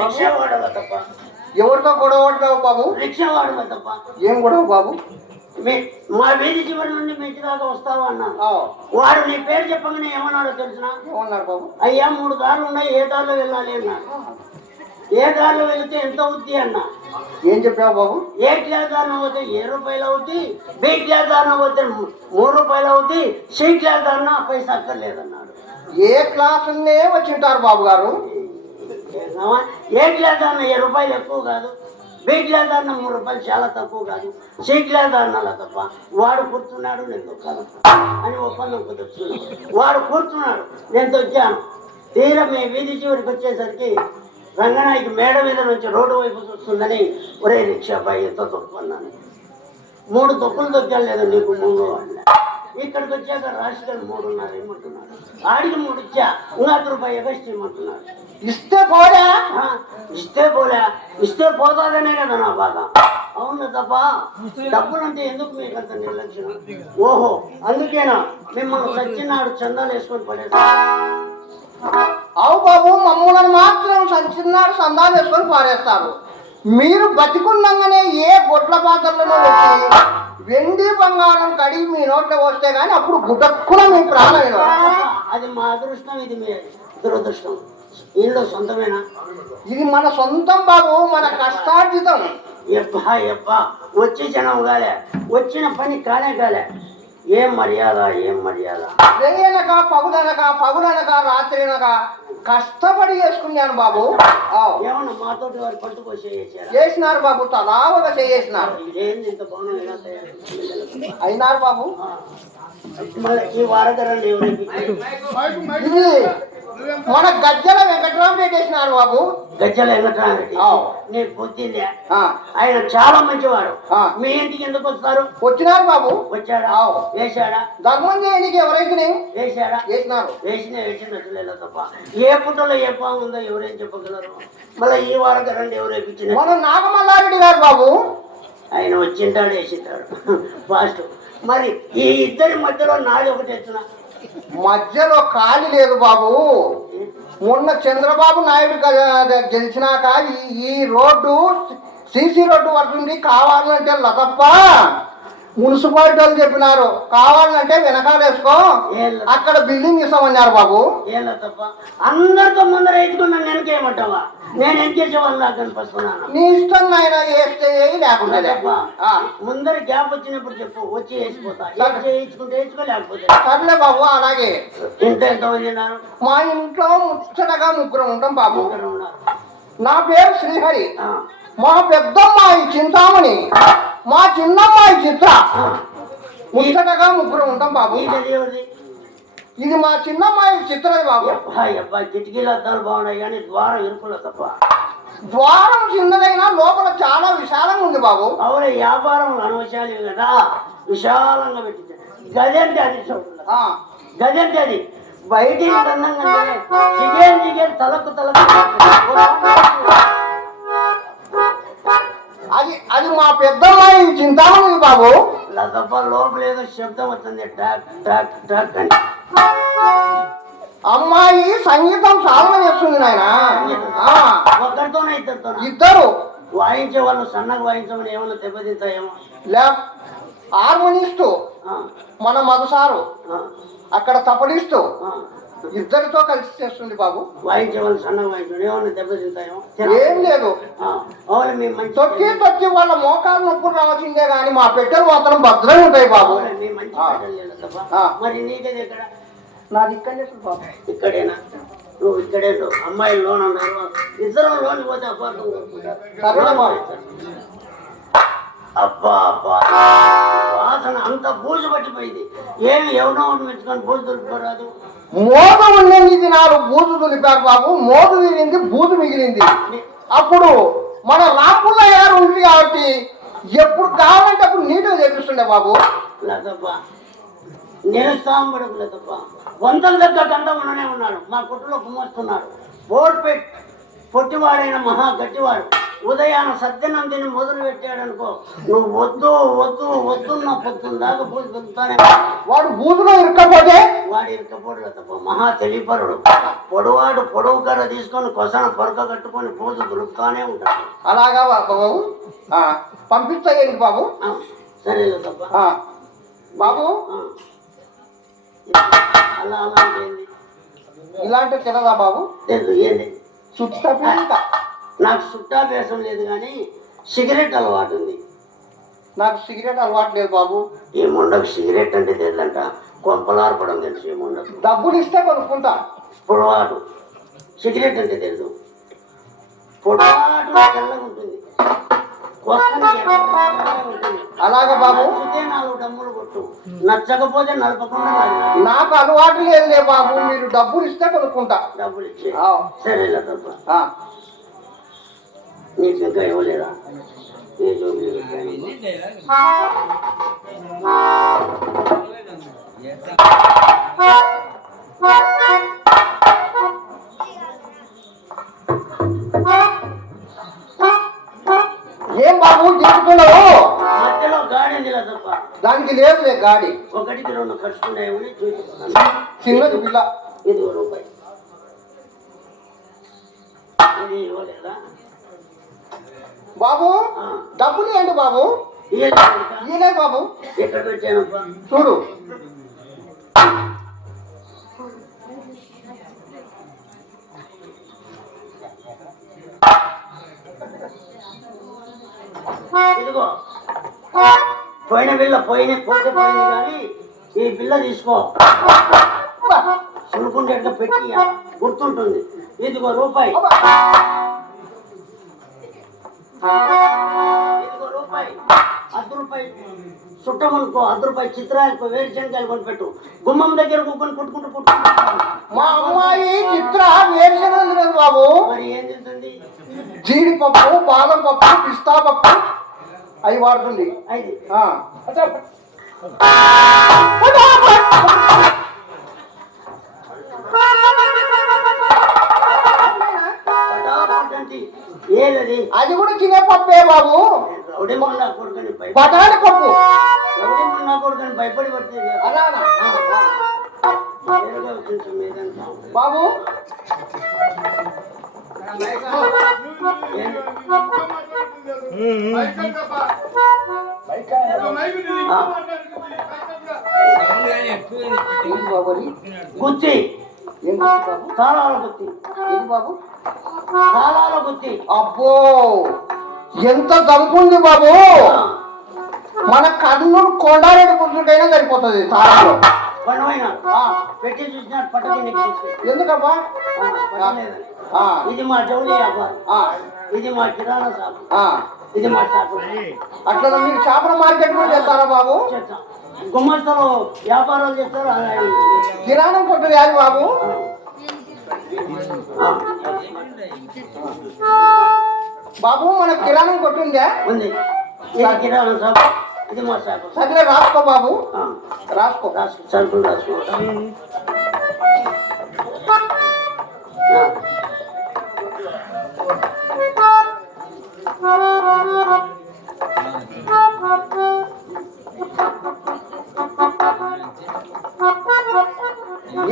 Rickshaw వాడవ తప్ప. ఎవరితో గొడవ పడ్డావు బాబు? రిక్షా వాడవ తప్ప. ఏం గొడవ బాబు? మా వీధి చివరి నుండి మీ ఇంటి దాకా వస్తావా అన్నాను. వాడు నీ పేరు చెప్పగానే ఏమన్నాడో తెలిసిన? ఏమన్నారు బాబు? అయ్యా 3 దారులు ఉన్నాయి, ఏ దారిలో వెళ్ళాలి అన్నాడు. ఏ దారిలో వెళితే ఎంత అవుద్ది అన్నా. ఏం చెప్పావు బాబు? ఏ క్లాస్ దారిన పోతే 7 రూపాయలు అవుద్ది, బి క్లాస్ దారిన పోతే 3 రూపాయలు అవుద్ది, సి క్లాస్ దారిన పైసా అక్కర్లేదన్నాడు. ఏ క్లాసులనే వచ్చింటారు బాబు గారు? ఏ క్లాస్ దారిన 7 రూపాయలు ఎక్కువ కాదు, బి క్లాస్ దారిన 3 రూపాయలు చాలా తక్కువ కాదు, సి క్లాస్ దారిన తప్ప. వాడు కూర్చున్నాడు, నేను తొక్కాను అని ఒప్పందం కుదుర్చున్నాడు. వాడు కూర్చున్నాడు, నేను తొక్కాను. తీరా మీ వీధి చివరికి వచ్చేసరికి రంగనాయకి మేడ మీద నుంచి రోడ్డు వైపు చూస్తుందని ఒరే రిక్షా అబ్బాయి ఎంతో తొక్కున్నాను. 3 తొక్కులు తొక్కలేదు నీకు 3 అన్న. ఇక్కడికి వచ్చాక రాష్ట్రాలు 3.5 ఇమ్మంటున్నాడు. ఆడికి 3 ఇచ్చా, 5 రూపాయలు ఎగస్ట్ ఇమ్మంటున్నాడు. ఇస్తే పోలే, ఇస్తే పోలే, ఇస్తే పోతాదనే కదా నా బాధ. అవును తప్ప డబ్బులంటే ఎందుకు మీకు అంత నిర్లక్ష్యం? ఓహో అందుకేనా మిమ్మల్ని సచ్చినాడు చందాలు వేసుకొని పడేస్తా. అవు బాబు, మమ్మల్ని మాత్రం సంచిన్నాడు సందాలు వేసుకొని పారేస్తారు. మీరు బతికుండగానే ఏ గొడ్ల పాత్రలను పెట్టి వెండి బంగారం కడిగి మీ నోట్లో వస్తే గానీ అప్పుడు గుటక్కున మీ ప్రాణం. అది మా అదృష్టం, ఇది మీ దురదృష్టం. ఇల్లు సొంతమేనా? ఇది మన సొంతం బాబు, మన కష్టార్జితం. ఎప్పా ఎప్పా వచ్చి జనం కాలే, వచ్చిన పని కానే కాలే. ఏం మర్యాద, ఏం మర్యాద. రేయనక పగులనక రాత్రినక కష్టపడి చేసుకున్నాను బాబు. ఏమన్నా మాతోటి వారు పట్టుకొచ్చి చేసినారు బాబు, తలావగా చేసినారు. ఏంది ఇంత బాగున్నా అయినారు బాబు. మళ్ళీ ఈ వారకరండి ఎవరికి ఇది మన గజ్జల వెంకటరామరెడ్డి వేసినారు బాబు. గజ్జల వెంకటరామరెడ్డి నీకు పొద్దుందే, ఆయన చాలా మంచివాడు. మీ ఇంటికి ఎందుకు వస్తారు? వచ్చినారు బాబు. వచ్చాడా? వేశాడా? ధర్మం చేయడానికి ఎవరైతే వేశాడా? వేసినారు. వేసినట్లేదు తప్ప ఏ పుట్టలో ఏ పాము ఉందో ఎవరేం చెప్పగలరు? మళ్ళీ ఈ వారకరండి ఎవరు వేయించిన? మన నాగమల్లారెడ్డి గారు బాబు. ఆయన వచ్చింటాడు, వేసింటాడు ఫాస్ట్. మరి ఈ ఇద్దరి మధ్యలో నాది ఒకటి ఎత్తున మధ్యలో ఖాళీ లేదు బాబు. మొన్న చంద్రబాబు నాయుడు గెలిచినాక ఈ రోడ్డు సీసీ రోడ్డు పడుతుంది, కావాలంటే లతప్ప మున్సిపాలిటీ వాళ్ళు చెప్పినారు, కావాలంటే వెనకాల వేసుకో అక్కడ బిల్డింగ్ ఇస్తామన్నారు బాబు. తప్ప అందరితో ముందర వేసుకున్నాను, వెనకేయమంటావా? నేను ఎంకేసేవాళ్ళు నాకు కనిపిస్తున్నాను. నీ ఇష్టం ఆయన వేస్తే లేకుండా ముందర గ్యాప్ వచ్చినప్పుడు చెప్పు, వచ్చి వేసిపోతా. వేయించుకుంటే వేసుకో, లేకపోతే సర్లే బాబు. అలాగే ఎంతమంది ఉన్నారు? మా ఇంట్లో ముచ్చటగా 3 ఉంటాం బాబు. ఉన్నారు. నా పేరు శ్రీహరి, మా పెద్దమ్మాయి చింతామణి, మా చిన్నమ్మాయి చిత్ర. ముచ్చటగా 3 ఉంటాం బాబు. ఇది మా చిన్నమ్మాయి చిత్రది బాబు. కిటికీలు అద్దాలు బాగున్నాయి కానీ ద్వారం ఇరుకులో తప్ప. ద్వారం చిన్నదైనా లోపల చాలా విశాలంగా ఉంది బాబు. అవును, వ్యాపారం అనవశాలి కదా, విశాలంగా పెట్టి. గది అంటే అది గది అంటే అది బయటికి అందంగా జిగేన్ తలకు అది మా పెద్దమ్మాయి చింతామణి బాబు. తప్ప లోపల ఏదో శబ్దం వచ్చింది, టాక్ టాక్ టాక్ అని. అమ్మాయి సంగీతం సాధన చేస్తుంది నాయన. ఒకరితోనే ఇద్దరితో? ఇద్దరు. వాయించే వాళ్ళు సన్నగా వాయించమని ఏమన్నా దెబ్బతింటాయేమో. హార్మోనిస్టు మన మధుసారు, అక్కడ తపలిస్తూ ఇద్దరితో కలిసి చేస్తుంది బాబు. వాయించే వాళ్ళు సన్నగా వాయించడం ఏమన్నా దెబ్బతింటాయేమో. ఏం లేదు. తొక్కి వాళ్ళ మోకాలు నొప్పులు రావాల్సిందే కానీ మా పెట్టెలు మాత్రం భద్రంగా ఉంటాయి బాబు. మరి నీకేది ఎక్కడ? నాది ఇక్కడే బాబు. ఇక్కడేనా? నువ్వు ఇక్కడే అమ్మాయిలు లోన్ అన్నారు, ఇద్దరు లోన్ పోతే అబ్బా అబ్బా వాసన అంత బూజు పట్టిపోయింది. ఏమి ఎవడో మెచ్చుకొని బూజు దొరికిపోరాదు. మోద ఉండింది, 4 బూజు దులిపారు బాబు. మోదు మిగిలింది, బూజు మిగిలింది. అప్పుడు మన రాంపుల్లయ్య గారు ఉంది కాబట్టి ఎప్పుడు కావాలంటే అప్పుడు నీట్గా చేపిస్తుండే బాబు. లేదబ్బా, నేను స్థాంబడకు లేదబ్బా. వంతల దగ్గర గంట ఉన్నాడు. మా కొట్టులో కుమ్మస్తున్నాడు. బోర్డు పొట్టివాడైన మహా గట్టివాడు. ఉదయాన సత్యనందిని మొదలు పెట్టాడనుకో, నువ్వు వద్దు వద్దు వద్దున్న పొద్దున్న దాకా పూజ పెరుగుతానే వాడు బూతులో ఇరుక్కపోతే వాడి ఇరుకపోడు తప్ప మహా తెలిపరుడు. పొడవాడు పొడవు కర్ర తీసుకొని కొసన పొరక కట్టుకొని పూజ దొరుకుతానే ఉంటాడు. అలాగా బాబు పంపించండి బాబు. సరే తప్ప బాబు అలా అలా ఏంది ఇలాంటివి తినదా బాబు? లేదు ఏంది చుట్టపీక. నాకు చుట్టాభ్యాసం లేదు కానీ సిగరెట్ అలవాటు ఉంది. నాకు సిగరెట్ అలవాటు లేదు బాబు. ఈ ముండకు సిగరెట్ అంటే తెలియదంట, కొంపలార్పడం తెలుసు ఈ ముండకు. డబ్బులు ఇస్తే కొనుక్కుంటా. పొడవాటు సిగరెట్ అంటే తెలుసు. పొడవాటు తెల్లగా ఉంటుంది, అలాగా బాబు. నచ్చితే 4 డమ్ములు కొట్టు, నచ్చకపోతే నలపకుండా. నాకు అలవాటు లేదులే బాబు, మీరు డబ్బులు ఇస్తే కొనుక్కుంటా. డబ్బులు ఇచ్చే సరేలే తప్ప. నీకు ఇంకా ఇవ్వలేదా? ఏ జోబులు ఏం బాబు చెప్తున్నావు? మధ్యలో గాడి ఉంది తప్ప. దానికి లేదులే గాడి. 1కి 2 ఖర్చుకున్నాయని చూపిస్తున్నాను. చిన్నది పిల్ల. ఇది రూపాయి. ఇది ఇవ్వలేదా బాబు? డబ్బులు ఏంటి బాబు? ఇయలే బాబు. ఎక్కడ వచ్చానప్పా చూడు. ఇదిగో పోయిన బిల్ల పోతే పోయింది కానీ ఈ బిల్ల తీసుకో, సునుకుంటే పెట్టి గుర్తుంటుంది. ఇదిగో రూపాయి. ఇదిగో రూపాయి. 10 రూపాయి చుట్టమనుకో, 10 రూపాయి చిత్రాలకు వేరుశనకాయలు కొనిపెట్టు. గుమ్మం దగ్గర కూకొని పుట్టుకుంటూ మా అమ్మాయి చిత్ర వేరుశనగలు లేదు బాబు. మరి ఏం తింటుంది? జీడిపప్పు, బాదం పప్పు, పిస్తా పప్పు అవి వాడుతుంది. అయితే ఏదది? అది కూడా తినే పప్పే బాబు. రౌడీమన్నా కొడుకని బఠానీ పప్పు. రౌడీమన్నా కొడుకని భయపడి పడుతుంది అలానా బాబు? గుత్తి తాళాల గుత్తి. ఏంటి బాబు? తాళాల గుత్తి. అబ్బో ఎంత దంపుంది బాబు. మన కర్నూలు కొండారెడ్డి పుట్టుకైనా సరిపోతుంది తాళాలు. పెట్టి చూసినాడు పట్టకి. ఎందుకబ్బా? ఇది మా జౌలి వ్యాపారం, ఇది మా కిరాణా షాపు, ఇది మా షాపు. అట్లా మీరు చేపల మార్కెట్ కూడా చేస్తారా బాబు? గుమ్మస్తలో వ్యాపారాలు చేస్తారు. కిరాణం కొట్టు యాది బాబు? బాబు మన కిరాణం కొట్టుందా? ఉంది. ఇది కిరాణా షాపు, ఇది మా షాపు. సరే రాసుకో బాబు. రాసుకో రాసుకో, సరుకులు రాసుకో.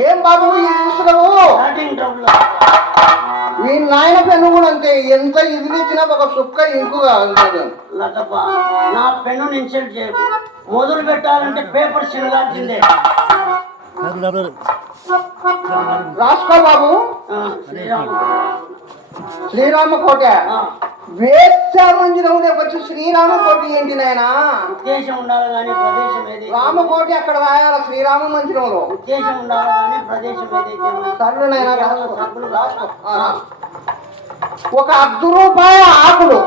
ఏం బాబు ఈ చూస్తున్నావు? మీ నాయన పెన్ను కూడా అంతే, ఎంత ఇది ఇచ్చినా ఒక సుక్క ఇంకుగా ఉంటుంది. నా పెన్ను ఇన్సల్ట్ చేయకు. మొదలు పెట్టాలంటే పేపర్ చిన్నగాల్సిందే. రాసుకో బాబు. శ్రీరామకోట వేశ్యామందిరం వచ్చి శ్రీరామకోటి ఏంటి నాయన? ఉద్దేశం ఉండాలి కానీ ప్రదేశం ఏది? రామకోటి అక్కడ రాయాల శ్రీరామ మందిరంలో. ఉద్దేశం ఉండాలి కానీ ప్రదేశం ఏదైతే. సరే నాయన రాసుకో. ఒక 10 రూపాయల ఆకులు.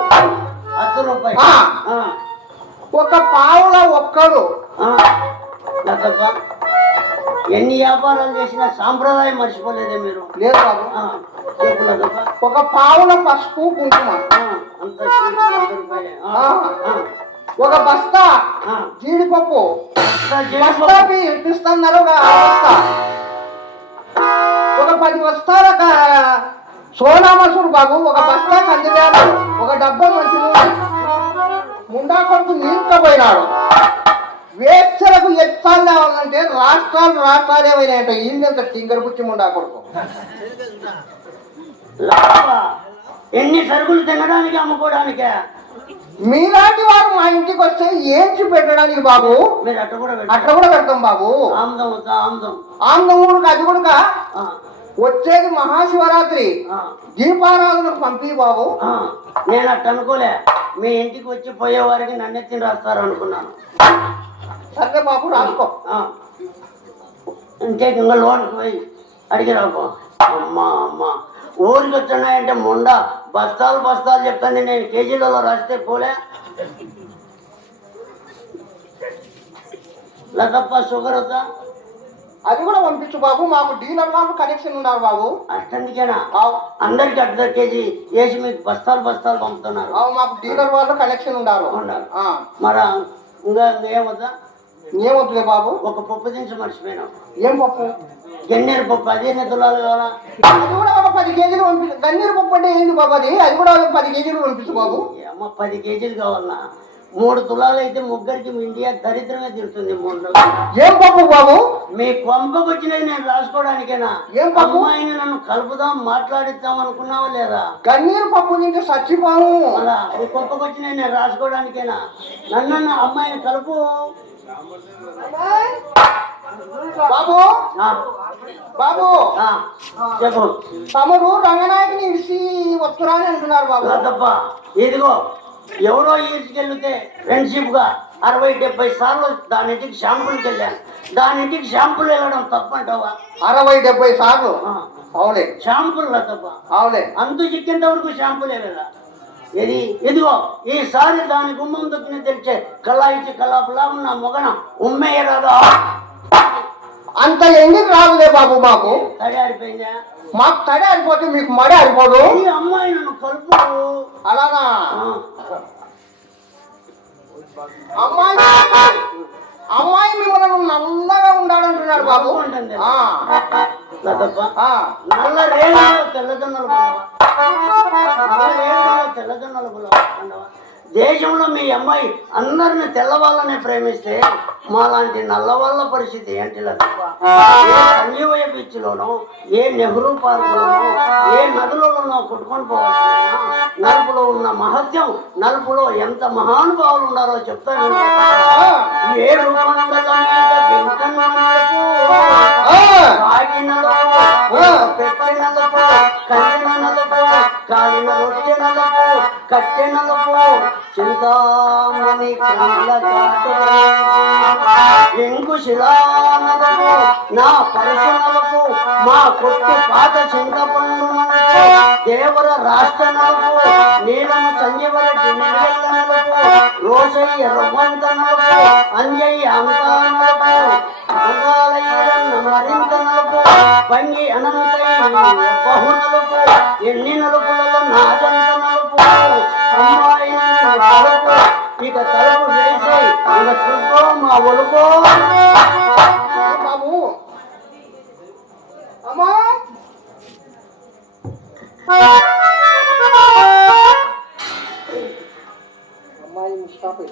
10 రూపాయలు. ఒక పావుల ఒక్కడు. ఎన్ని వ్యాపారాలు చేసినా సాంప్రదాయం మర్చిపోలేదే మీరు? లేదు బాబు. ఒక పావుల పసుపు కుంకుమ. ఒక బస్తా జీడిపప్పు. బస్తా ఇప్పిస్తున్నారు. ఒక 10 బస్తాల సోనా మసూరు బాబు. ఒక బస్తా కందివేలు. ఒక డబ్బా మంచి ముండా కొడుకు నీకపోయినాడు. వేచ్చలకు ఎత్తాలు తేవాలంటే రాష్ట్రాలు ఏమైనాయంట. ఈయనంత టింగర్ పుచ్చి ముండా కొడుకు. లాభా, ఎన్ని సరుకులు తినడానికి అమ్ముకోవడానికే. మీలాంటి వారు మా ఇంటికి వస్తే ఏంచి పెట్టడానికి బాబు. మీరు అట్ట కూడా పెడతాం బాబు. ఆందం ఊరుకు అది కూడా వచ్చేది మహాశివరాత్రి దీపారాధనకు పంపి బాబు. నేను అట్ట అనుకోలే, మీ ఇంటికి వచ్చి పోయేవారికి నన్నెత్తిని రాస్తారు అనుకున్నాను. సరే బాబు రాసుకో. ఇంకే ఇంకా లోన్కి పోయి అడిగి రాకో. అమ్మా ఊరికి వచ్చున్నాయంటే మొండ బస్తాలు చెప్తాను. నేను కేజీలలో రాస్తే పోలే. లతప్ప షుగర్ వద్దా? అది కూడా పంపించు బాబు. మాకు డీలర్ వాళ్ళు కనెక్షన్ ఉన్నారు బాబు. అట్టందుకేనా అందరికి అర్ధ కేజీ వేసి మీకు బస్తాలు పంపుతున్నారు? మాకు డీలర్ వాళ్ళు కనెక్షన్ ఉన్నారు. మరి ఇంకా ఏమొద్దా? ఏమొద్దులే బాబు. ఒక పప్పు దినుసు మర్చిపోయినావు. ఏం పప్పు? గన్నేరు పప్పు. అదే తులాలు కావాలా? అది కూడా ఒక 10 కేజీలు పంపించు. గన్నేరు పప్పు అంటే ఏంది బాబు? అది కూడా 10 కేజీలు పంపించు బాబు. అమ్మ 10 కేజీలు కావాలన్నా? 3 తులాలు అయితే ముగ్గురికి ఇండియా దరిద్రమే తిరుగుతుంది. 3 ఏం పప్పు బాబు? మీ కొంపకు వచ్చినది నేను రాసుకోవడానికేనా? ఏం పప్పు? అమ్మాయిని నన్ను కలుపుదాం మాట్లాడిద్దాం అనుకున్నావా లేదా? గన్నేరు పప్పు తింటే చచ్చిపోను. అలా మీ కొంపకు వచ్చినది నేను రాసుకోవడానికేనా? నన్ను అమ్మాయిని కలుపు బాబు. బాబు చెప్పు. తమరు రంగనాయకుని ఇడిసి వస్తురా అని అంటున్నారు బాబు. తప్ప ఇదిగో ఎవరో ఈడ్చుకెళ్తే ఫ్రెండ్షిప్ గా 60-70 సార్లు దానింటికి షాంపుల్కి వెళ్ళాను. దానింటికి షాంపుల్ వెళ్ళడం తప్పంటావా? 60-70 సార్లు? అవులే. షాంపుల్ తప్ప అవులే. అంతు చిక్కేంత వరకు షాంపులే వెళ్ళా. ఇదిగో ఈసారి దాని గుమ్మం దొక్కిన తెచ్చే కళాయిచి కళాపులా ఉన్న మొగన ఉమ్మేయరాదా? అంత ఎంగికి రాదులే బాబు. మాకు తడి ఆరిపోయిందా? మాకు తడి ఆరిపోతే మీకు మడి ఆరిపోదు. ఈ అమ్మాయి నన్ను కలుపు. అలానా? అమ్మాయి మిమ్మల్ని నల్లగా ఉండాలంటున్నాడు బాబు. నల్ల రేణులో తెల్లదొన్నలు తెల్లదొన్నలు దేశంలో మీ అమ్మాయి అందరిని తెల్లవాళ్ళనే ప్రేమిస్తే మాలాంటి నల్లవాళ్ళ పరిస్థితి ఏంటి? తప్ప ఏ సంజీవయ్య బీచ్లోనో, ఏ నెహ్రూ పార్కులోనో, ఏ నదులలోనో కొట్టుకొని పోవాల్సిన నలుపులో ఉన్న మహత్యం, నలుపులో ఎంత మహానుభావులు ఉన్నారో చెప్తాను. ఏ రూపంలో పెట్టిన నలుపు, కట్టిన నలుపు, కాలిన రొట్టె నలుపు, కట్టె నలుపు, చింతామణి ఎంగు శిలా నలుపు, నా పరశు నలుపు, మా కొట్టు పాత చింతపండు నలుపు, దేవర రాష్ట్ర నలుపు, నీలము సంజీవరెడ్డి నిర్గల్ల నలుపు, రోసయ్య రఘువంత నలుపు, అంజయ్య అంతా నలుపు, అంగాలయ్యన్న మరింత నలుపు, పంగి అనంతయ్య బహు నలుపు, ఎన్ని నలుపులలో నాదంత నలుపు, అమ్మాయి తలుపు ఇక తలుపు వేసి ఇక చూసుకో మా ఒలుకో. బాబు అమ్మా అమ్మాయి ముస్తాఫ్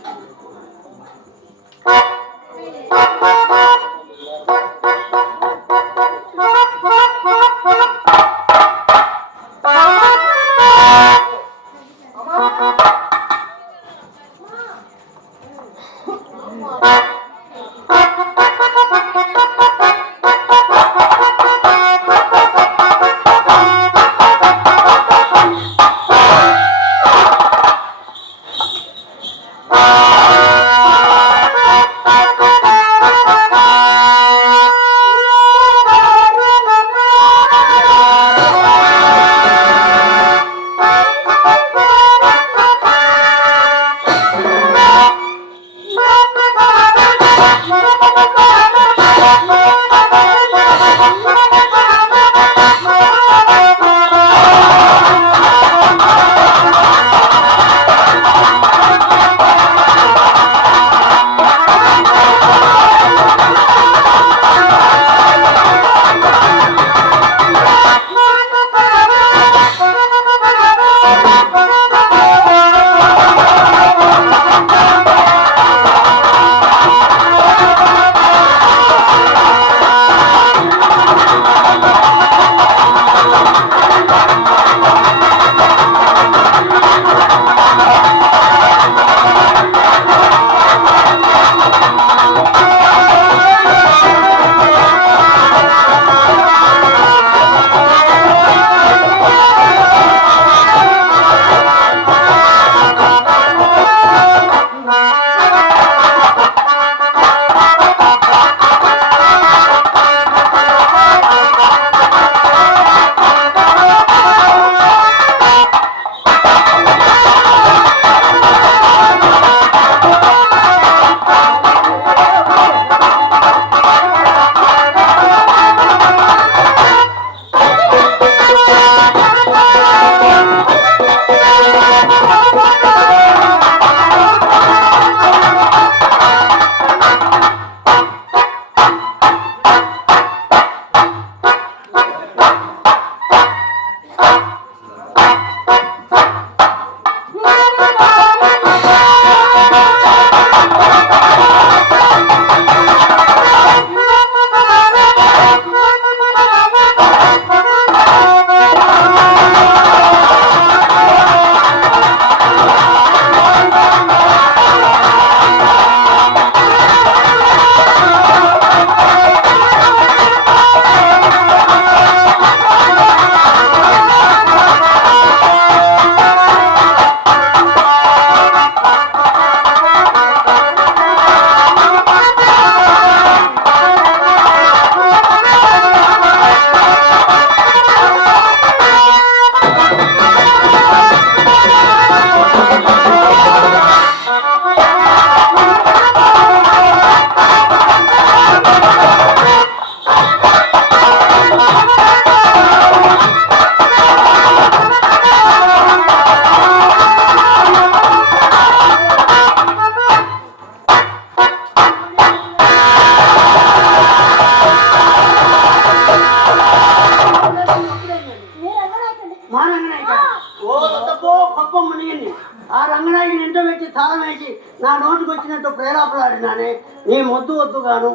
నోటికి వచ్చినట్టు ప్రేరాపలాడినానే నీ మొద్దు వద్దు గాను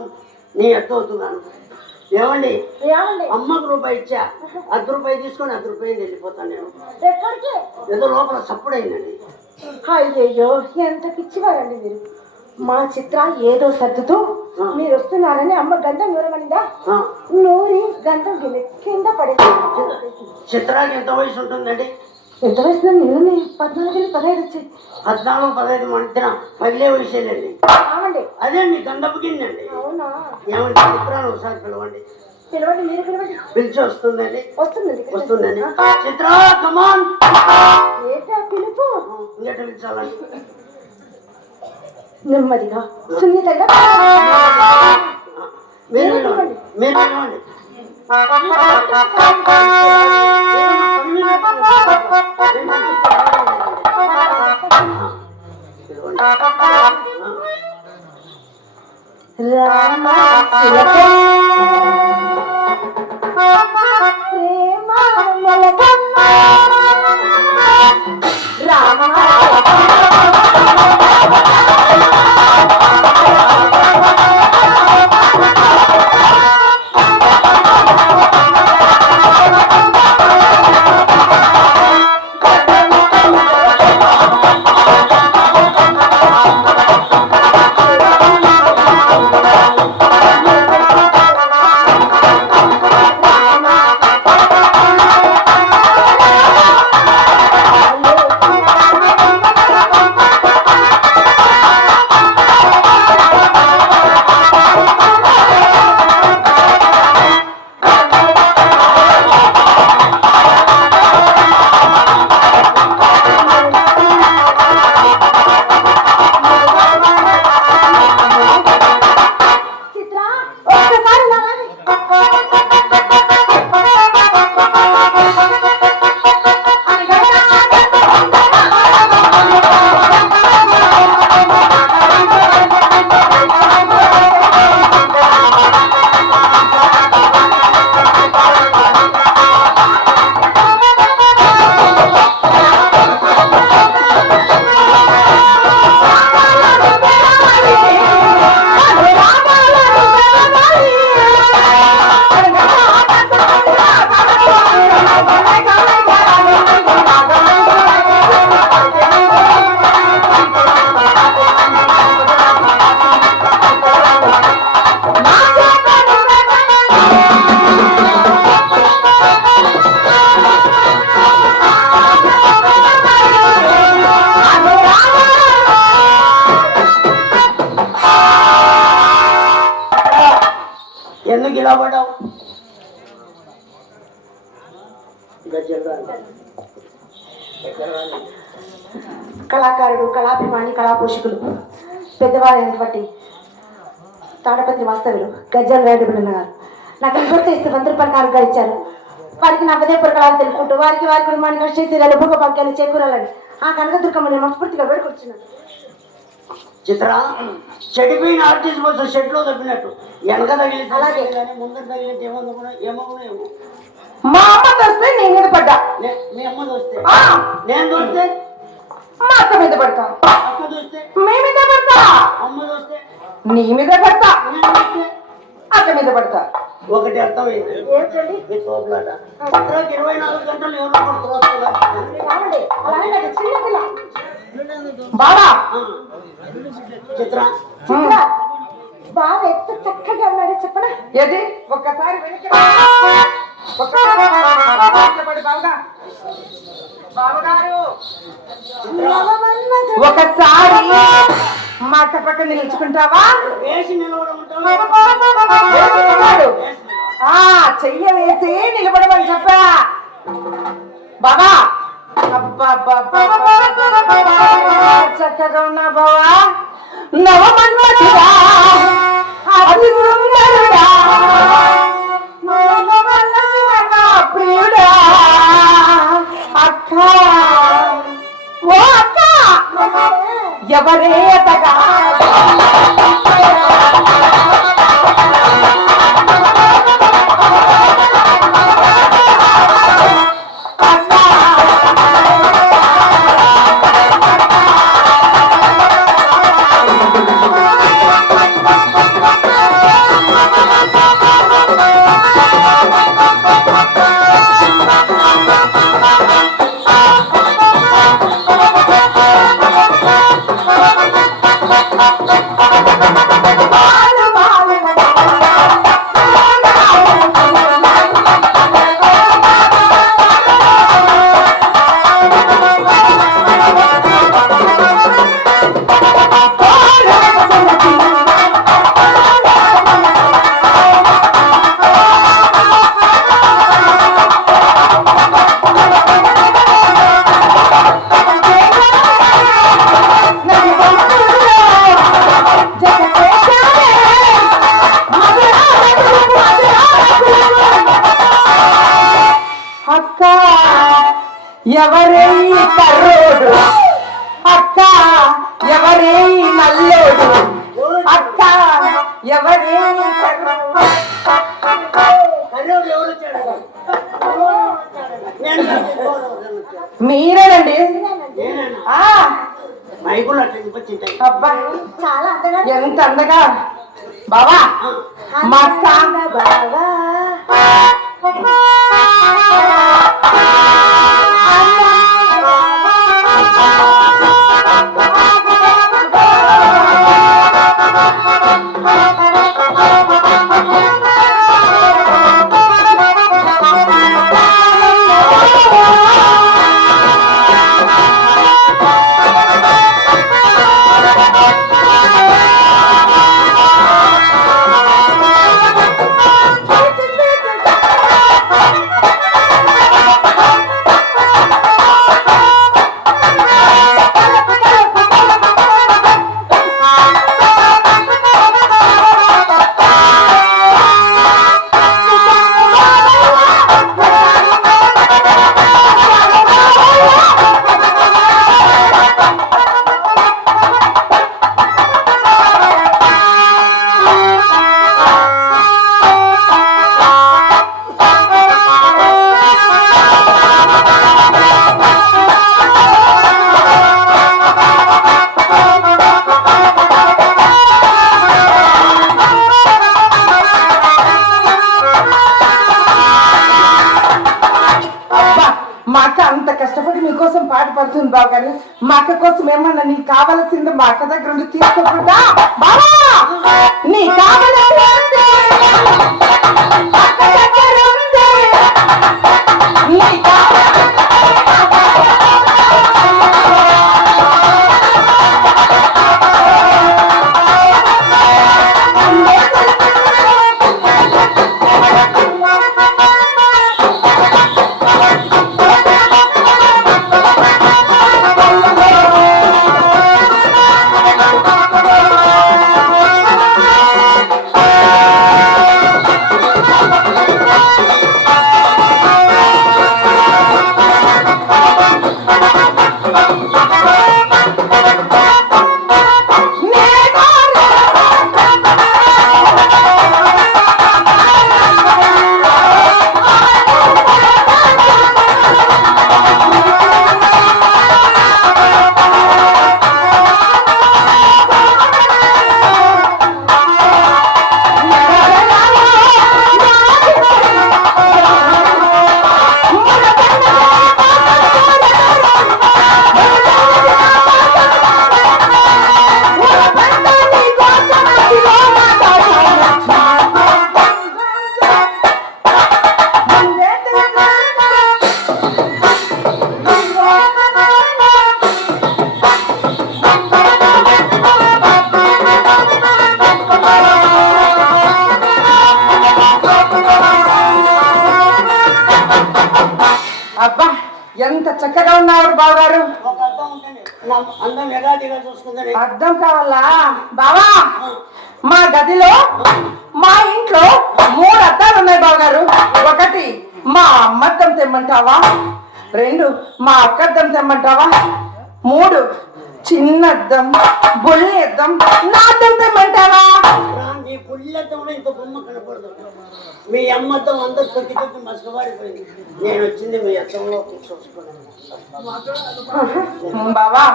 నీ ఎత్తు వద్దు గాను. ఏమండి అమ్మకు రూపాయి ఇచ్చా, ₹10 తీసుకొని ₹10 వెళ్ళిపోతాను నేను. ఎక్కడికి? ఏదో లోపల సప్పుడైందండి. అయ్యయ్యో ఎంత పిచ్చివారండి మీరు. మా చిత్ర ఏదో సర్దుతూ మీరు వస్తున్నారని అమ్మ గంధం నూరమనిందా, నూరి గంధం కింద పడేది. చిత్రాకి ఎంత వయసు ఉంటుందండి? ఎంత వయసు? నేను 14, 15 వచ్చాయి. 14, 15 మధ్యన పగిలే వయసేలండి. అదే మీ గంధపు గిన్నెండి. అవునా? ఏమండి చిత్రాన్ని ఒకసారి పిలవండి. పిలవండి, మీరు పిలవండి. పిలిచి వస్తుందండి. వస్తుందండి. చిత్ర కమాన్. ఏంటా పిలుపు? ఇంకెట పిలిచాలండి? నెమ్మదిగా సున్నితంగా మీరు పిలవండి. మీరు పిలవండి. ఎందుకు ఇలా పడ్డావు? కళాకారుడు, కళాభిమాని, కళాపోషకులు, పెద్దవారైనటువంటి తాడపత్రి వాస్తవులు గజ్జల వేడుబడిన గారు నాకు ఇంకొక ఇస్తే ₹100 కానుక ఇచ్చారు. వారికి నా హృదయపూర్వకాలు తెలుపుకుంటూ వారికి వారి కుటుంబానికి కష్టేసి భోగ భాగ్యాలు చేకూరాలని ఆ కనకదుర్గమ్మని మనస్ఫూర్తిగా వేడుకొచ్చున్నాను. చిత్ర చెడిపోయిన ఆర్టిస్ట్ బస్సు షెడ్లో తప్పినట్టు వెనక తగిలి అలాగే కానీ ముందర తగిలితే ఏమో మా అమ్మ వస్తే నేను మీద పడ్డా. మీ అమ్మ చూస్తే నేను చూస్తే మా అక్క మీద పడతా. అక్క చూస్తే మీ మీద పడతా. అమ్మ చూస్తే నీ మీద పడతా. నేను చూస్తే అక్క మీద పడతా. ఒకటి అర్థమైంది, ఈ తోపులాట చిత్రాకి 24 గంటలు ఎవరు చిన్నపిల్ల బాబా. చిత్ర బాగా ఎంత చక్కగా ఉన్నాడో చెప్పనా? ఏది ఒక్కసారి వెనక్కి ఒకసారి మాట పక్క నిలుచుకుంటావా? వేసి నిలవడం చెయ్య వేసి నిలబడమని చెప్పా బాబా. చక్కగా ఉన్నా బావా. నవమన్మథుడా అతి సుందరుడా ప్రియుడా అక్క ఓ అక్క ఎవరే అతగా ఎవరే కర్రోడు అక్క, ఎవరే నల్లోడు అక్క, ఎవరే కర్రోడు. కర్రోడు ఎవరు వచ్చాడు? నేను మీరేనండి. నేనేనా? ఆ మైకులు అట్లా వినిపించింటాయి. అబ్బా చాలా అందంగా ఎంత అందగా. బావా మా అక్క బాగా మా అక్క అంత కష్టపడి మీకోసం పాట పడుతుంది బావ గారు. మా అక్క కోసం ఏమన్నా నీకు కావాల్సింది మా అక్క దగ్గర నుండి తీసుకోకుండా బావా నీ కావాల్సింది అక్క దగ్గర ఉంది. నీ అబ్బా ఎంత చక్కగా ఉన్నారు బావగారు. ఒక అర్థం ఉంటుంది. నా అందం ఎగాదిగా చూసుకుందని అర్థం కావాలా బావా? మా గదిలో మా ఇంట్లో 3 అద్దాలు ఉన్నాయి బావగారు. 1 మా అమ్మద్దం తెమ్మంటావా, 2 మా అక్కద్దం తెమ్మంటావా, 3 చిన్నద్దం బుల్లి అద్దం నా అద్దం తెమ్మంటావా? నీ పుల్లెత్తంలో ఇంత బొమ్మ కనపడదు. మీ అమ్మతం అందరు కొద్ది కొద్ది మసకబారిపోయింది. నేను వచ్చింది మీ అత్తంలో చూసుకున్నాను. బావా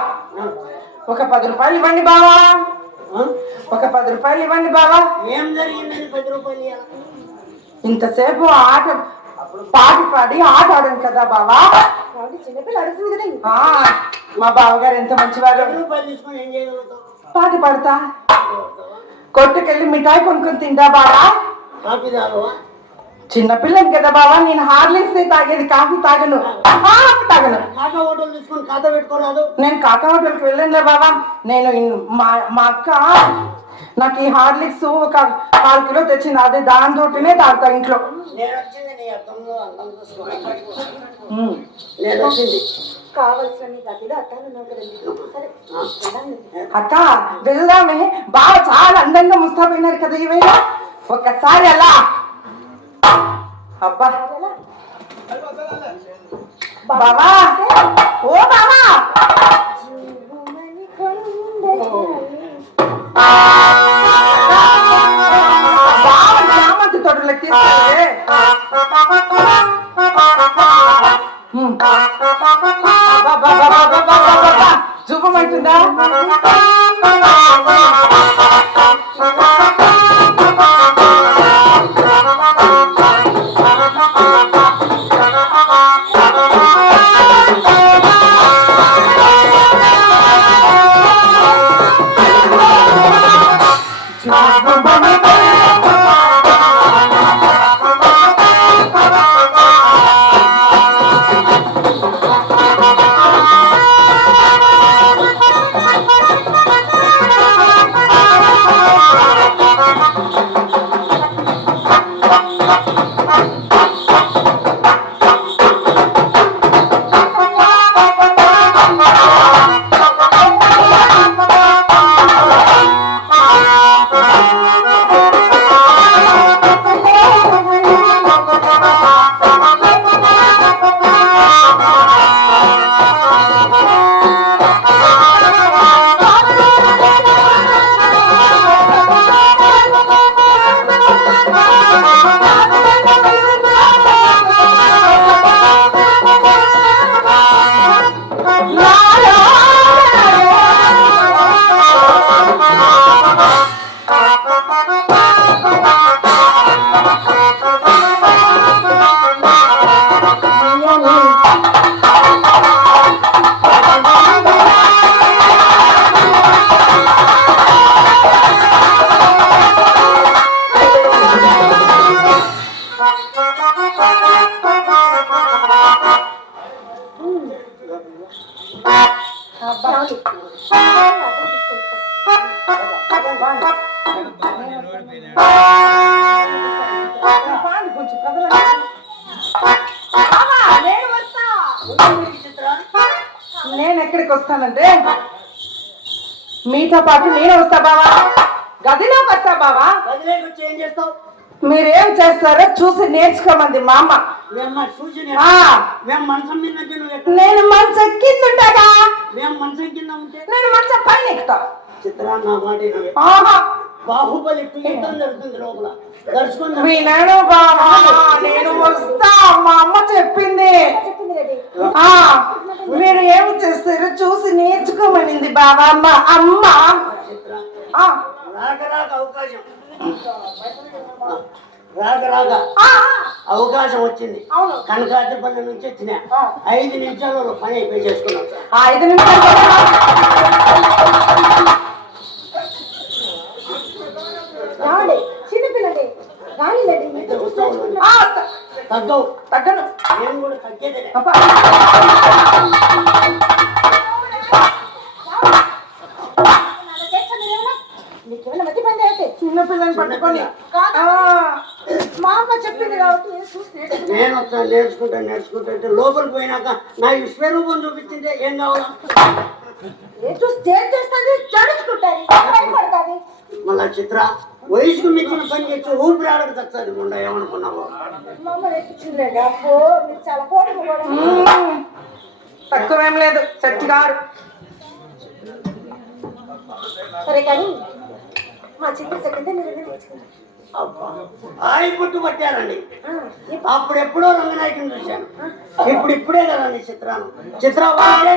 ఒక 10 రూపాయలు ఇవ్వండి బావా. ఒక 10 రూపాయలు ఇవ్వండి బావా. ఏం జరిగిందని 10 రూపాయలు ఇవ్వాలి? ఇంతసేపు ఆట పాటి పాడి ఆట ఆడాను కదా బావా. చిన్నపిల్ల అడుగుతుంది కదా ఆ, మా బావగారు ఎంత మంచివారు. 10 రూపాయలు తీసుకొని ఏం చేయగలుగుతావు? పాటి పాడతా, కొట్టుకెళ్ళి మిఠాయి కొనుక్కొని తింటా బావా. కాఫీ తాగవా? చిన్నపిల్లని కదా బావా, నేను హార్లిక్స్ తాగేది, కాఫీ తాగను. తాగను. కాకా హోటల్ తీసుకొని ఖాతా పెట్టుకోరాదు? నేను కాకా హోటల్కి వెళ్ళండి బావా. నేను మా అక్క నాకు ఈ హార్లిక్స్ ఒక 4 కిలో తెచ్చింది. అదే దానితోటినే తాగుతా ఇంట్లో. నేను వచ్చింది నీ అత్తంలో అందం చూసుకొని. నేను వచ్చింది కావలసిన నీ గదిలో అత్తాలు ఉన్నావు కదండి. సరే అక్క వెళ్దామే. బావ చాలా అందంగా ముస్తాబైనారు కదా ఇవేనా. ఒక్కసారి అలా అబ్బా బావా ఓ బావా బావ చామంతి తోటలోకి తీసుకెళ్ళే చూపమంటుందా కొంచెం నేను ఎక్కడికి వస్తానంటే మీతో పాటు నేను వస్తా బావా, గదిలోకి వస్తా బావా. గదిలోకి వచ్చి ఏం చేస్తావు? మీరేం చేస్తారో చూసి నేర్చుకోమంది మా అమ్మ. మేము మంచం మీద నేను మంచం కింద ఉంటాగా, మేము మంచం కింద ఉంటే నేను మంచం పైన ఎక్కుతా. చిత్రాన్ని నా మాట బాహుబలి జరుగుతుంది లోపల దర్శకుని వినను బావా, నేను వస్తా. మా అమ్మ చెప్పింది మీరు ఏం చేస్తారో చూసి నేర్చుకోమనింది బావా మా అమ్మ. రాక అవకాశం రాక అవకాశం వచ్చింది. కనకాద్రిపల్లి నుంచి వచ్చిన 5 నిమిషాలలో పని అయిపోయి చేసుకున్నాం. 5 నిమిషాలు చిన్నపిల్లడి తగ్గను నేను కూడా తగ్గేదే. చిన్నపిల్లని పట్టుకొని మా అమ్మ చెప్పింది కాబట్టి నేను వస్తాను నేర్చుకుంటే లోపలికి పోయినాక నా విశ్వరూపం చూపించింది. ఏం కావాలా మళ్ళా చిత్ర వయసుకు మించిన పని చేసి ఊపిరాడకు చచ్చాది మొండ ఏమనుకున్నావు? తక్కువేం లేదు శక్తి గారు. సరే కానీ మా చిన్న చెప్పింది ఆయి పుట్టు పట్టారండి. అప్పుడెప్పుడో రంగనాయకుని చూశాను, ఇప్పుడే కదండి చిత్ర వాడే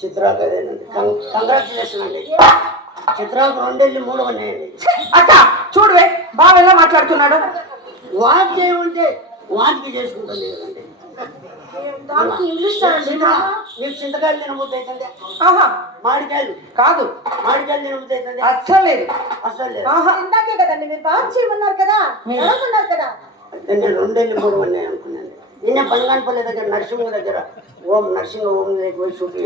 చిత్ర కదేనండి. కంగ్రాచులేషన్ అండి. చిత్రాకు 2 వెళ్ళి 3 ఉన్నాయండి. అక్క చూడవే బాగా ఎలా మాట్లాడుతున్నాడు. వాక్ చేయమంటే వాటికి చేసుకుంటుంది కదండి. నీకు చింతకాయలు తినబుద్ధి అవుతుంది, మామిడికాయలు కాదు మామిడికాయలు తినబుద్ధి అవుతుంది. అస్సలు లేదు. ఇందాకే కదండి మీరు బాగా చేయమన్నారు కదా, కదా. నేను 2 వెళ్ళి 3 ఉన్నాయి అనుకున్నాను. నిన్నే బంగానపల్లి దగ్గర నరసింహ దగ్గర నరసింహ ఓం దగ్గర పోయి చూపి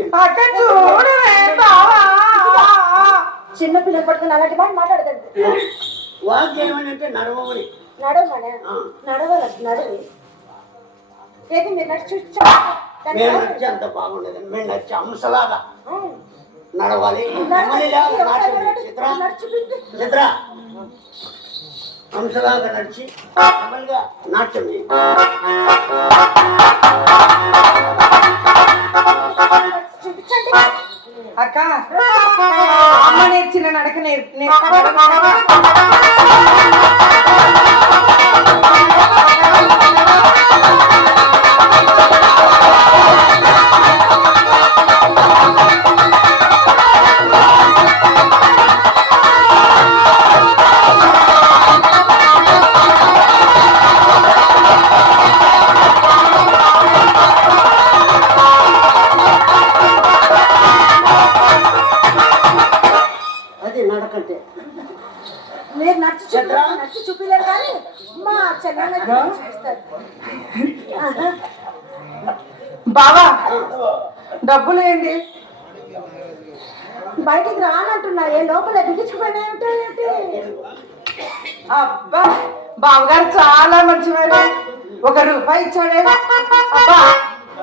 చిన్నపిల్లలు పట్టుకుని అలాంటి మాట మాట్లాడదండి. వాక్ చేయమని అంటే నడవమని. నడవమనే నడవాలి, నడవి ఏది మీరు నడిచి మేము నచ్చి అంత బాగుండేది. మేము నచ్చి అంశలాగా నడవాలి. నెమ్మది లేక నాట్యం చేయి. చిత్ర అంశలాగా నడిచి నెమ్మదిగా నాట్యం చేయి. అక్క అమ్మ నేర్చిన నడక అది నడకంటే మీరు నచ్చి చూపిలేరు కానీ మా చెల్లెళ్ళ చూపిస్తారు. బావా డబ్బులు ఏంటి? బయటికి రానంటున్నా, ఏ లోపల బిగించుకుపోయినా అబ్బా బావగారు చాలా మంచివారు. ₹1 ఇచ్చాడే.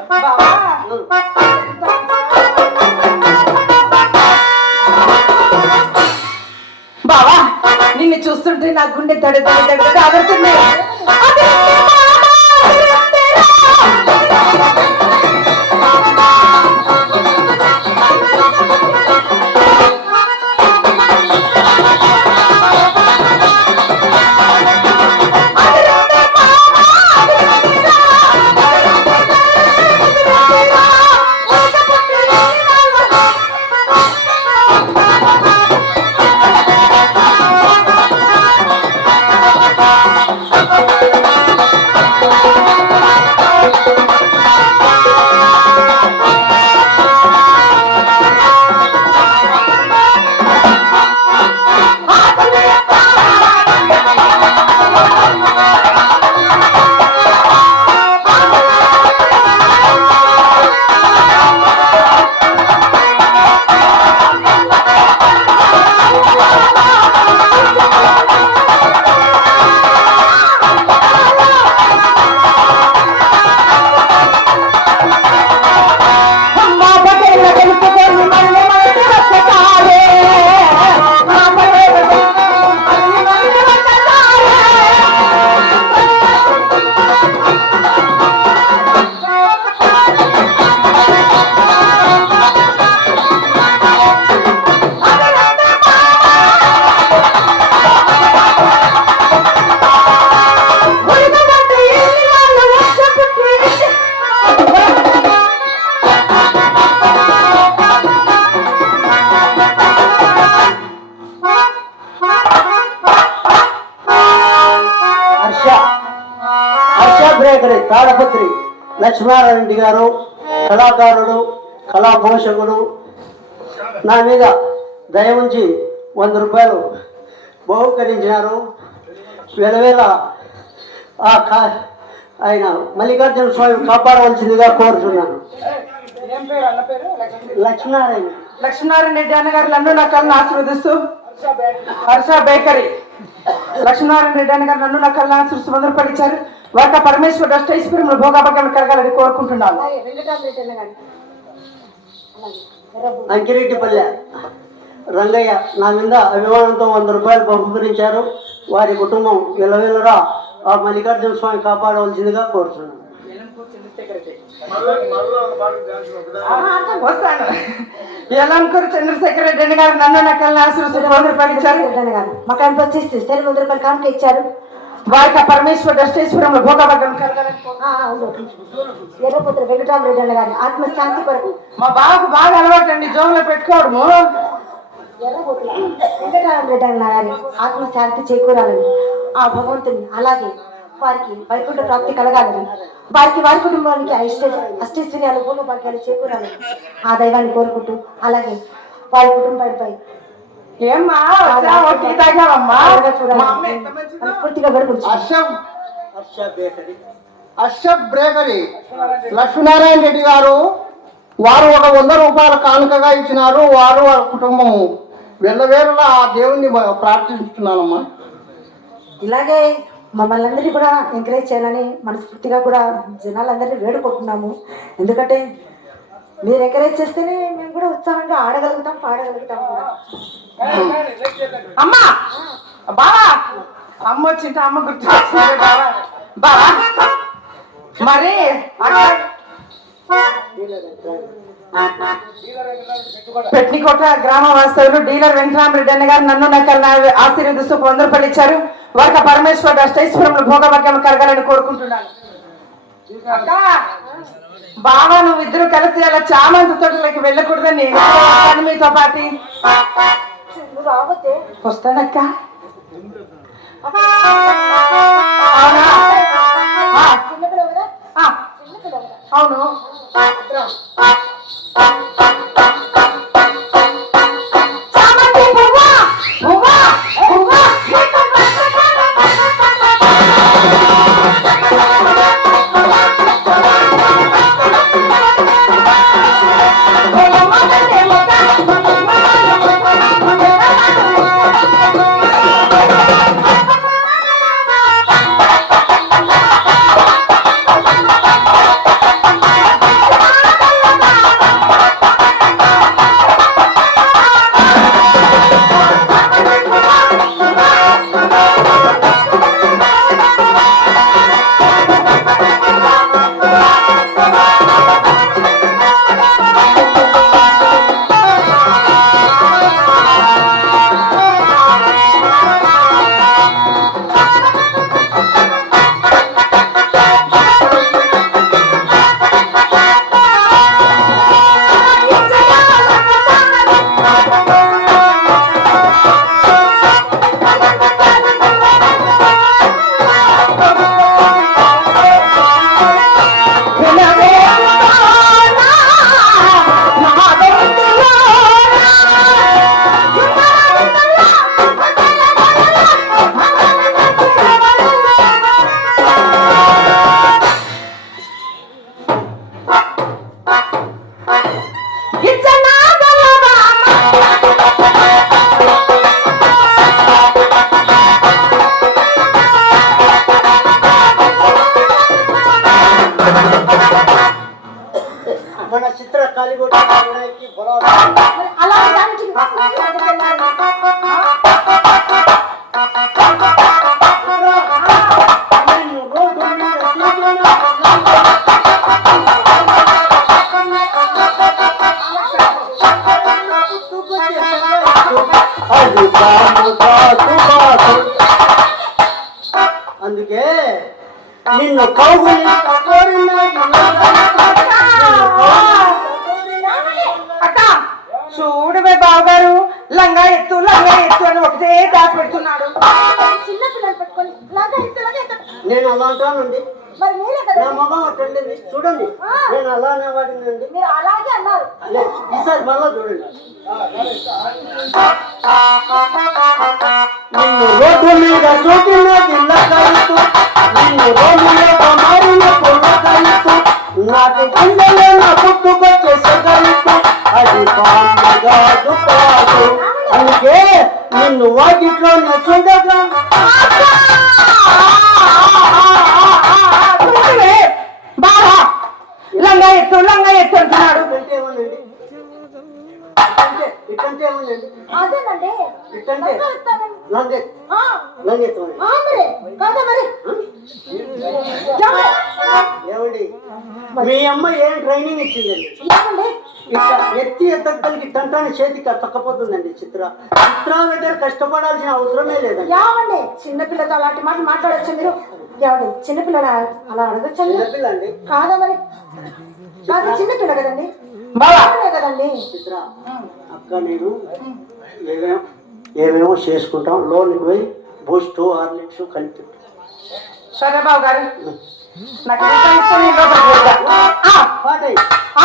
అబ్బా బావా బావా నిన్ను చూస్తుంటే నా గుండె దడ ఆడుతుంది. తాడపత్రి లక్ష్మీనారాయణ రెడ్డి గారు కళాకారుడు, కళా పోషకుడు, నా మీద దయ ఉంచి ₹100 బహుకరించినారు. వేళవేళ ఆయన మల్లికార్జున స్వామి కాపాడవలసిందిగా కోరుతున్నాను. లక్ష్మీనారాయణ రెడ్డి అన్నగారు నన్ను నక్కలను ఆశీర్వదిస్తూ హర్ష బేకరీ లక్ష్మీనారాయణ రెడ్డి అన్నగారు నన్ను నక్కలను ఆశీర్వదిస్తూ ₹100 ఇచ్చారు. వాక పరమేశ్వర అష్టైశ్వర్యములు భోగభాగ్యాలు కలగాలని కోరుకుంటున్నాను. అంకిరెడ్డిపల్లె రంగయ్య నా మీద అభిమానంతో ₹100 బహుకరించారు. వారి కుటుంబం విలవిలరా ఆ మల్లికార్జున స్వామి కాపాడవలసిందిగా కోరుతున్నాను. వస్తాను. ఎలంకూరు చంద్రశేఖర్ రెడ్డి గారు నన్ను నక్కలను ఆశీర్వదిస్తూ ₹100 ఇచ్చారు. మాకు ఎంత వచ్చేసి ₹100 కాంటే ఇచ్చారు. వారిక పరమేశ్వర అష్టైశ్వర్యములు భోగభాగ్యాలు కలగాలని ఎర్రపుత్ర వెంకటరామరెడ్డి అన్న గారి ఆత్మశాంతి కొరకు మా బాబు బాగా అలవాటు అండి జోబులో పెట్టుకోవడము. ఎర్రపుత్ర వెంకటరామరెడ్డి అన్న గారి ఆత్మశాంతి చేకూరాలని ఆ భగవంతుని, అలాగే వారికి వైకుంఠ ప్రాప్తి కలగాలని, వారికి వారి కుటుంబానికి అష్టైశ్వర్యాలు భోగభాగ్యాలు చేకూరాలని ఆ దైవాన్ని కోరుకుంటూ, అలాగే వారి కుటుంబంపై ఏమ్మా టీ తాగావమ్మా పూర్తిగా అషఫ్ బ్రేకరీ లక్ష్మీనారాయణ రెడ్డి గారు వారు ₹100 కానుకగా ఇచ్చినారు. వారు వారి కుటుంబం వెళ్ళవేళలా ఆ దేవుణ్ణి ప్రార్థిస్తున్నానమ్మా. ఇలాగే మమ్మల్ని అందరినీ కూడా ఎంకరేజ్ చేయాలని మనస్ఫూర్తిగా కూడా జనాలందరినీ వేడుకుంటున్నాము. ఎందుకంటే మీరు ఎంకరేజ్ చేస్తేనే మేము కూడా ఉత్సాహంగా ఆడగలుగుతాం, పాడగలుగుతాం కూడా. అమ్మా బావా, అమ్మ వచ్చింటే అమ్మ గుర్తు బావా. బావా మరి పెట్నికోట గ్రామ వాస్తవులు డీలర్ వెంకటరామరెడ్డి అన్న గారు నన్ను నకల్ని ఆశీర్వదిస్తూ 100 రూపాయలు ఇచ్చారు. వారికి పరమేశ్వరుడు అష్టైశ్వరంలో భోగభాగ్యం కలగాలని కోరుకుంటున్నాను. అక్క బావా నువ్వు ఇద్దరు కలిసి అలా చామంతి తోటలోకి వెళ్ళకూడదని నేను మీతో పాటి రావద్దే. వస్తానక్క. చిన్నపిల్లవు కదా, చిన్నపిల్లవు కదా. అవును. మన చిత్ర కాలిగొట్టి అలా దానికి అందుకే నిన్ను కౌగులి అక్క చూడవే బావగారు, లంగా ఎత్తు అని ఒకటే దాచి పెడుతున్నాడు. చిన్నపిల్లలు పెట్టుకొని లాగా ఇద్దరులాగా ఎత్తు. నేను అలా అంటానండి. మరి మీరే కదా, నా మొహం అట్టండి చూడండి. నేను అలానే వాడినండి. మీరు అలాగే అన్నారు. ఈసారి మళ్ళా చూడండి. నిన్ను రోడ్డు మీద చూపిన జిల్ల కలుతూ, నిన్ను రోడ్డు మీద మారిన పొల్ల కలుతూ, నాకు గుండెలో నా పుట్టుకొచ్చేసే కలుతూ, అది పాడు కాదు. అందుకే నిన్ను వాకిట్లో చూడగా బావా లంగా ఎత్తు అంటున్నాడు. ఇట్టంటే ఏమనండి, ఇట్టంటే ఏమనండి, అదేనండి ఇట్టంటే లంగెత్తు ఆ, లంగెత్తు ఆ మరి కాదా మరి ఏమండి మీ అమ్మ ఏం ట్రైనింగ్ ఇచ్చిందండి? ఏమండి ఇట్లా ఎత్తి ఎత్తగలిగి తంటాన్ని చేతికి తక్కపోతుందండి. చిత్ర దగ్గర కష్టపడాల్సిన అవసరమే లేదండి. ఏమండి చిన్నపిల్లతో అలాంటి మాట మాట్లాడచ్చు మీరు? ఏమండి చిన్నపిల్లలు అలా అడగచ్చండి? చిన్నపిల్ల అండి. కాదా మరి నాకు చిన్నపిల్ల కదండి, బావా కదండి. చిత్ర అక్క నేను ఏమేమో చేసుకుంటాం. లోన్కి పోయి బూస్ట్ హార్లిక్స్ కలిపి సరే బావగారు, నాకు ఎంత ఇష్టం ఈ లోపలికి వెళ్తా. పాటై ఆ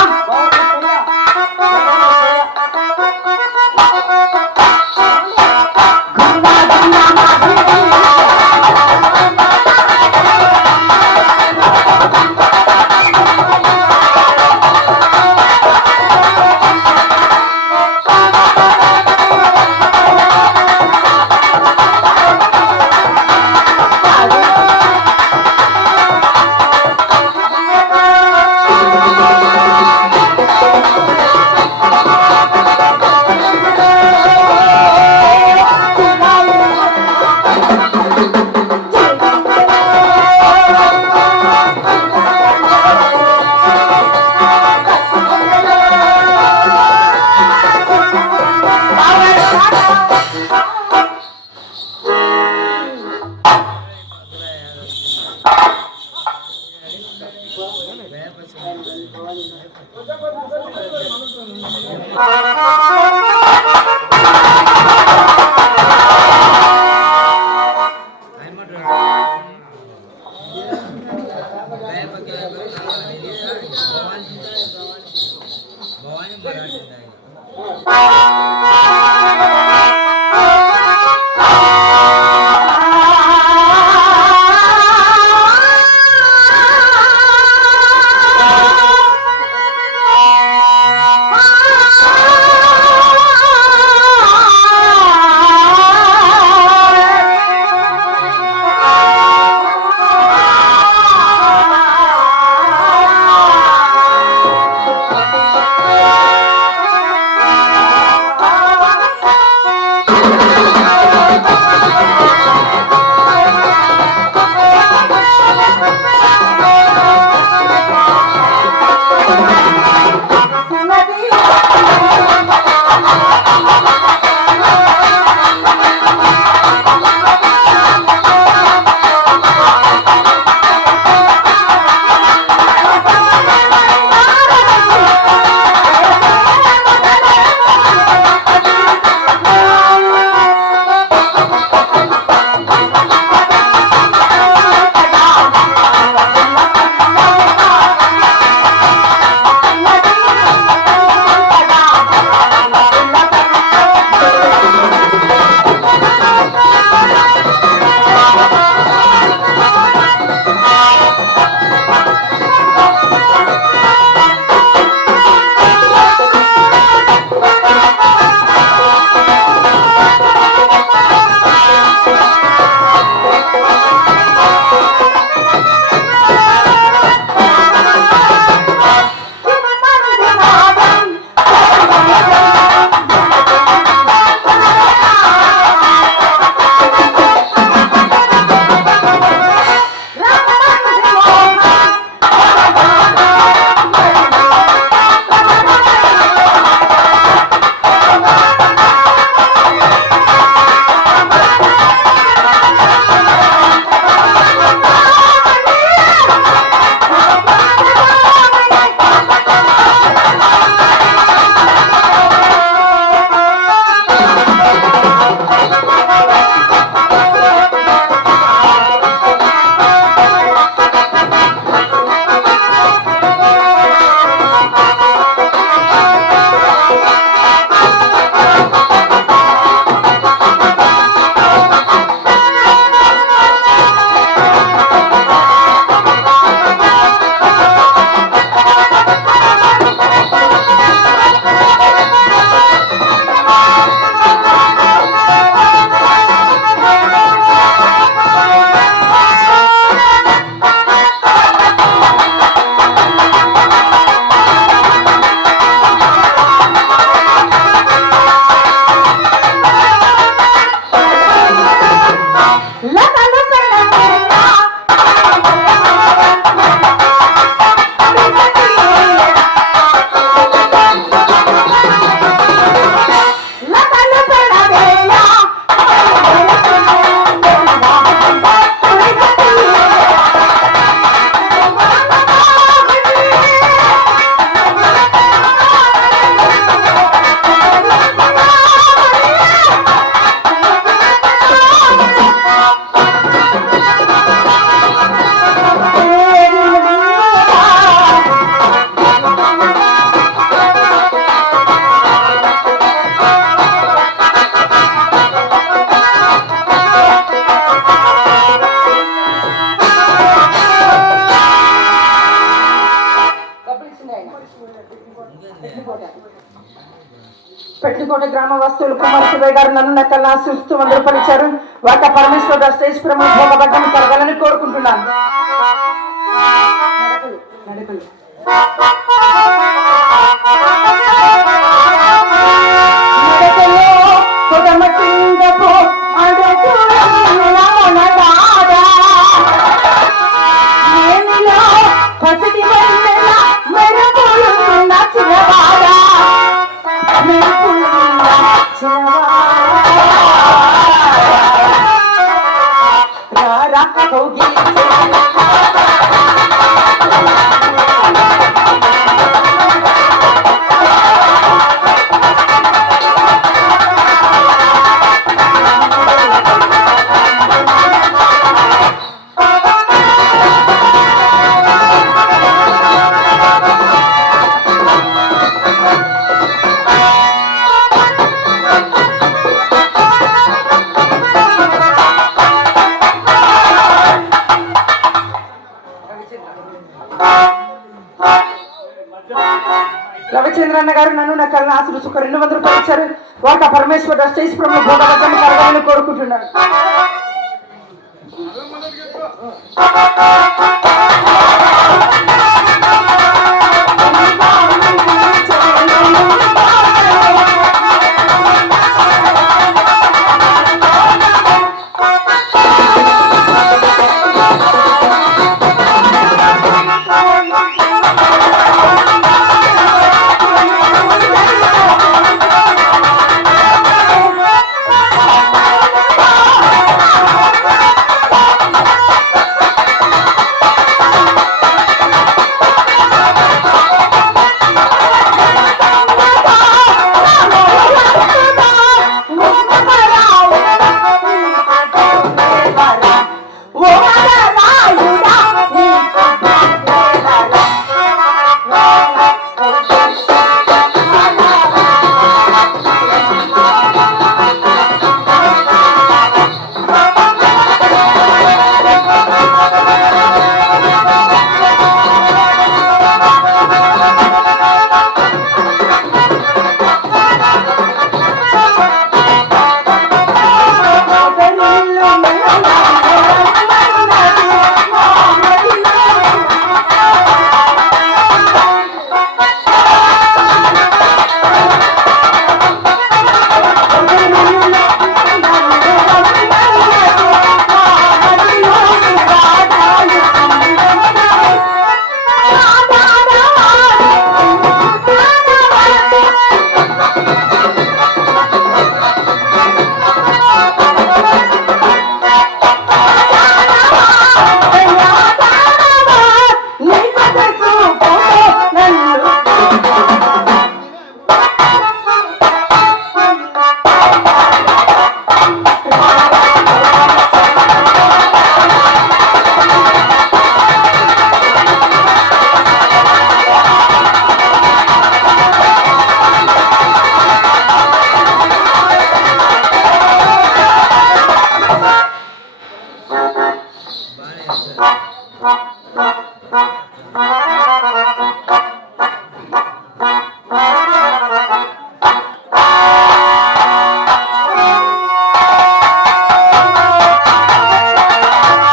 పెట్టుకోట గ్రామ వాస్తువులు కుమార్ శివయ్య గారు నన్ను నకల్ని ఆశిస్తూ వందరపరిచారు. వాట పరమేశ్వర స్టేజ్ ప్రముఖ కలగాలని కోరుకుంటున్నాను. Ra ra, go get it. రవిచంద్రన్న గారు నన్ను నా కళ్ళ ఆశలు సుఖ 200 రూపాయలు ఇచ్చారు. వాటి పరమేశ్వర స్టేజ్ ప్రోగ్రామ్ కోరుకుంటున్నాను.